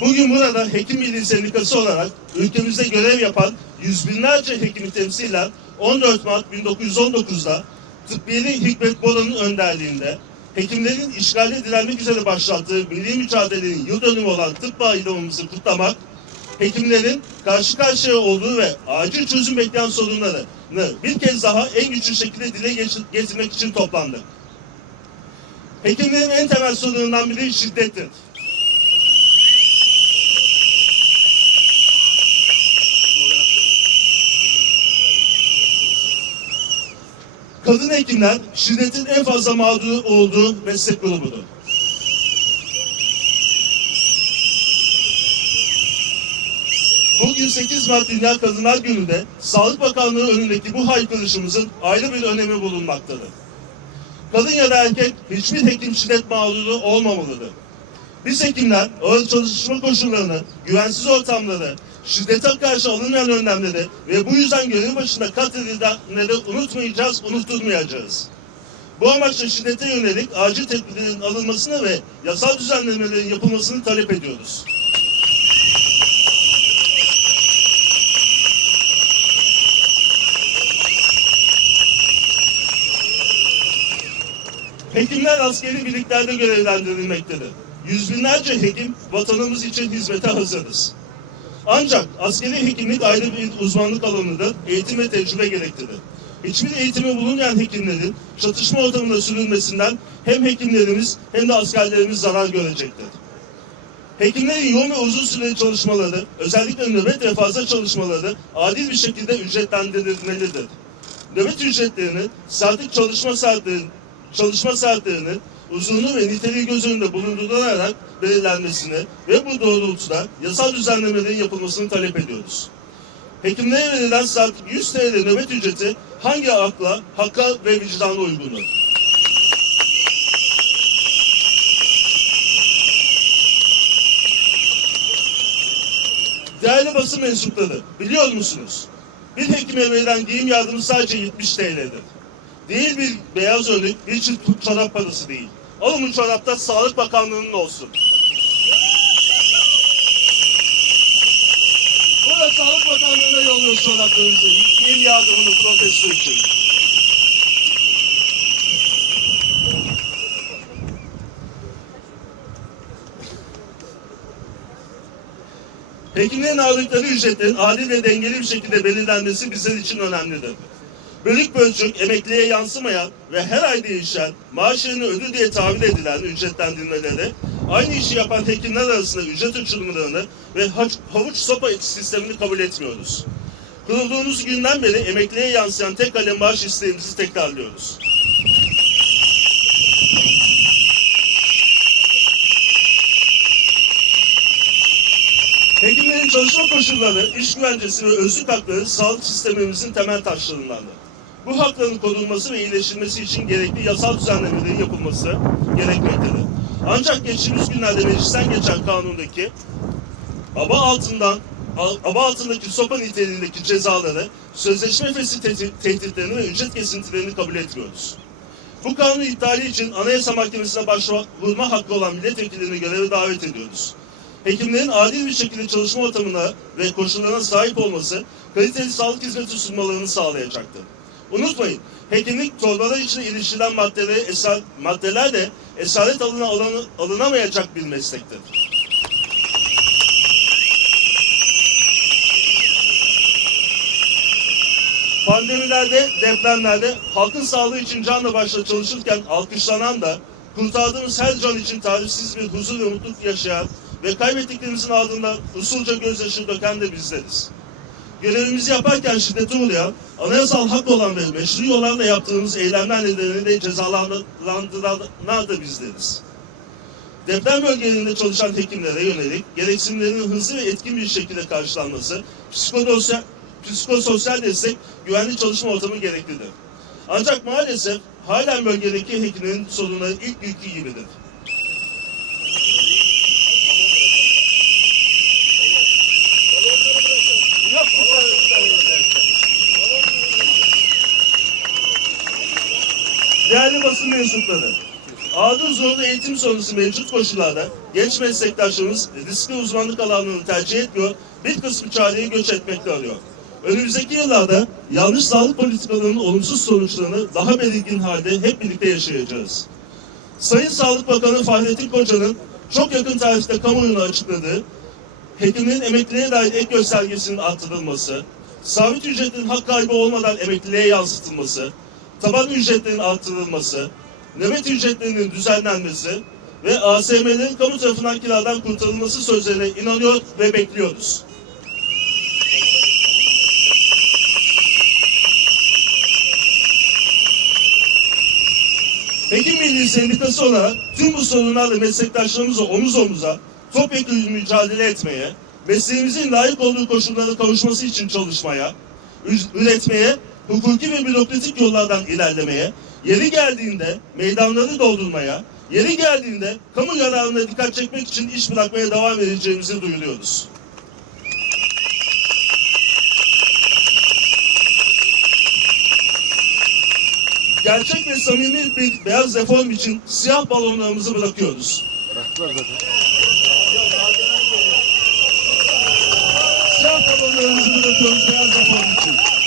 Bugün burada Hekim Birliği Sendikası olarak ülkemizde görev yapan yüz binlerce hekimi temsilen 14 Mart 1919'da Tıbbiyeli Hikmet Bola'nın önderliğinde hekimlerin işgalle direnmek üzere başlattığı milli mücadelenin yıl dönümü olan tıp bayramımızı kutlamak, hekimlerin karşı karşıya olduğu ve acil çözüm bekleyen sorunlarını bir kez daha en güçlü şekilde dile getirmek için toplandık. Hekimlerin en temel sorunundan biri şiddettir. Kadın hekimler şiddetin en fazla mağdur olduğu meslek grubudur. Bugün 8 Mart Dünya Kadınlar Günü'nde Sağlık Bakanlığı önündeki bu haykırışımızın ayrı bir önemi bulunmaktadır. Kadın ya da erkek hiçbir hekim şiddet mağduru olmamalıdır. Biz hekimler ağır çalışma koşullarını, güvensiz ortamları, şiddete karşı alınmayan önlemleri ve bu yüzden görev başında katledilenleri unutmayacağız, unutturmayacağız. Bu amaçla şiddete yönelik acil tedbirlerin alınmasını ve yasal düzenlemelerin yapılmasını talep ediyoruz. Hekimler askeri birliklerde görevlendirilmektedir. Yüz binlerce hekim vatanımız için hizmete hazırız. Ancak askeri hekimlik ayrı bir uzmanlık alanıdır, eğitim ve tecrübe gerektirir. Hiçbir eğitimi bulunmayan hekimlerin çatışma ortamında sürülmesinden hem hekimlerimiz hem de askerlerimiz zarar görecektir. Hekimlerin yoğun ve uzun süreli çalışmaları, özellikle nöbet ve fazla çalışmaları adil bir şekilde ücretlendirilmelidir. Nöbet ücretlerini, saatlik çalışma saatlerini, çalışma saatlerini uzunluğu ve niteliği göz önünde bulundurularak belirlenmesini ve bu doğrultuda yasal düzenlemelerin yapılmasını talep ediyoruz. Hekimlere verilen saatlik 100 TL nöbet ücreti hangi akla, hakka ve vicdana uygundur? Değerli basın mensupları, biliyor musunuz? Bir hekime verilen giyim yardımı sadece 70 TL'dir. Değil bir beyaz önlük, bir çift çorap parası değil. Alın bu çorapta Sağlık Bakanlığı'nın olsun. Burada Sağlık Bakanlığı'na yolluyoruz çoraplarımızı. Giyim yardımını protesto için. Hekimlerin aldıkları ücretlerin adil ve dengeli bir şekilde belirlenmesi bizler için önemlidir. Bölük bölçük, emekliye yansımayan ve her ay değişen, maaşlarını ödül diye tabir edilen ücretlendirmeleri, aynı işi yapan hekimler arasında ücret uçurumlarını ve havuç sopa sistemini kabul etmiyoruz. Kurulduğumuz günden beri emekliye yansıyan tek kalem maaş isteğimizi tekrarlıyoruz. Hekimlerin çalışma koşulları, iş güvencesi ve özlük hakları sağlık sistemimizin temel taşlarındandır. Bu hakların korunması ve iyileştirilmesi için gerekli yasal düzenlemelerin yapılması gerekmektedir. Ancak geçtiğimiz günlerde meclisten geçen kanundaki aba altından aba altındaki sopa niteliğindeki cezaları, sözleşme tehdi- tehditlerini ve ücret kesintilerini kabul etmiyoruz. Bu kanun iptali için Anayasa Mahkemesi'ne başvurma hakkı olan milletvekillerini göreve davet ediyoruz. Hekimlerin adil bir şekilde çalışma ortamına ve koşullarına sahip olması kaliteli sağlık hizmeti sunmalarını sağlayacaktır. Unutmayın, hekimlik torbalar içine ilişkilen maddeleri, esar, maddeler de esaret alına, alını- alınamayacak bir meslektir. Pandemilerde, depremlerde halkın sağlığı için canla başla çalışırken alkışlanan da kurtardığımız her can için tarifsiz bir huzur ve mutluluk yaşayan ve kaybettiklerimizin ardından usulca gözyaşı döken de bizleriz. Görevimizi yaparken şiddete uğrayan, anayasal hak olan ve meşru yollarla yaptığımız eylemler nedeniyle cezalandırılanlar da bizleriz. Deprem bölgelerinde çalışan hekimlere yönelik gereksinimlerin hızlı ve etkin bir şekilde karşılanması, psikososyal, psikososyal destek, güvenli çalışma ortamı gereklidir. Ancak maalesef halen bölgedeki hekimlerin sorunları ilk günkü gibidir. Yok, bu kadar Değerli basın mensupları, Adil zorlu eğitim sonrası mevcut koşullarda genç meslektaşlarımız riskli uzmanlık alanlarını tercih etmiyor, bir kısmı çareyi göç etmekte arıyor. Önümüzdeki yıllarda yanlış sağlık politikalarının olumsuz sonuçlarını daha belirgin halde hep birlikte yaşayacağız. Sayın Sağlık Bakanı Fahrettin Koca'nın çok yakın tarihte kamuoyuna açıkladığı hekimlerin emekliliğe dair ek göstergesinin artırılması, sabit ücretin hak kaybı olmadan emekliliğe yansıtılması, taban ücretlerin artırılması, nöbet ücretlerinin düzenlenmesi ve ASM'lerin kamu tarafından kiradan kurtarılması sözlerine inanıyor ve bekliyoruz. Hekim Birliği Sendikası olarak tüm bu sorunlarla meslektaşlarımızla omuz omuza topyekun mücadele etmeye, mesleğimizin layık olduğu koşullara kavuşması için çalışmaya, üretmeye, hukuki ve bürokratik yollardan ilerlemeye, yeri geldiğinde meydanları doldurmaya, yeri geldiğinde kamu yararına dikkat çekmek için iş bırakmaya devam edeceğimizi duyuruyoruz. Gerçek ve samimi bir beyaz reform için siyah balonlarımızı bırakıyoruz. Bıraktılar zaten. Siyah balonlarımızı bırakıyoruz.